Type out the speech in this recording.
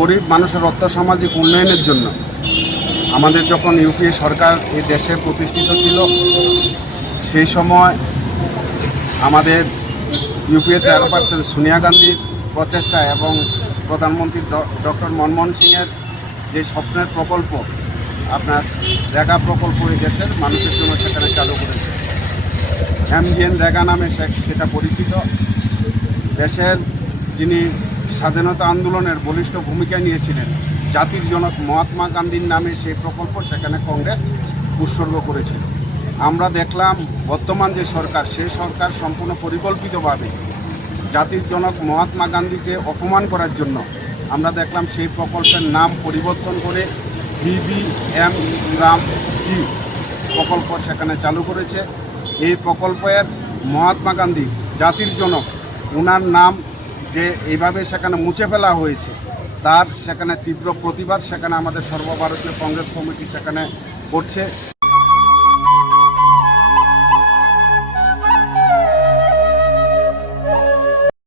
গরিব মানুষের অর্থসামাজিক উন্নয়নের জন্য আমাদের যখন ইউপিএ সরকার এই দেশে প্রতিষ্ঠিত ছিল সেই সময় আমাদের ইউপিএ চেয়ারপারসন সোনিয়া গান্ধীর প্রচেষ্টা এবং প্রধানমন্ত্রী ডক্টর মনমোহন সিংয়ের যে স্বপ্নের প্রকল্প আপনার রেগা প্রকল্প এই দেশের মানুষের জন্য সেখানে চালু করেছে। এমজিএন রেগা নামে সেটা পরিচিত। দেশের যিনি স্বাধীনতা আন্দোলনের বলিষ্ঠ ভূমিকা নিয়েছিলেন জাতির জনক মহাত্মা গান্ধীর নামে সেই প্রকল্প সেখানে কংগ্রেস উৎসর্গ করেছিল। আমরা দেখলাম বর্তমান যে সরকার সেই সরকার সম্পূর্ণ পরিকল্পিতভাবে জাতির জনক মহাত্মা গান্ধীকে অপমান করার জন্য আমরা দেখলাম সেই প্রকল্পের নাম পরিবর্তন করে BBM রামজি প্রকল্প সেখানে চালু করেছে। এই প্রকল্পের মহাত্মা গান্ধী জাতির জনক ওনার নাম যে এইভাবে সেখানে মুছে ফেলা হয়েছে তার সেখানে তীব্র প্রতিবাদ সেখানে আমাদের সর্বভারতীয় কংগ্রেস কমিটি সেখানে করছে।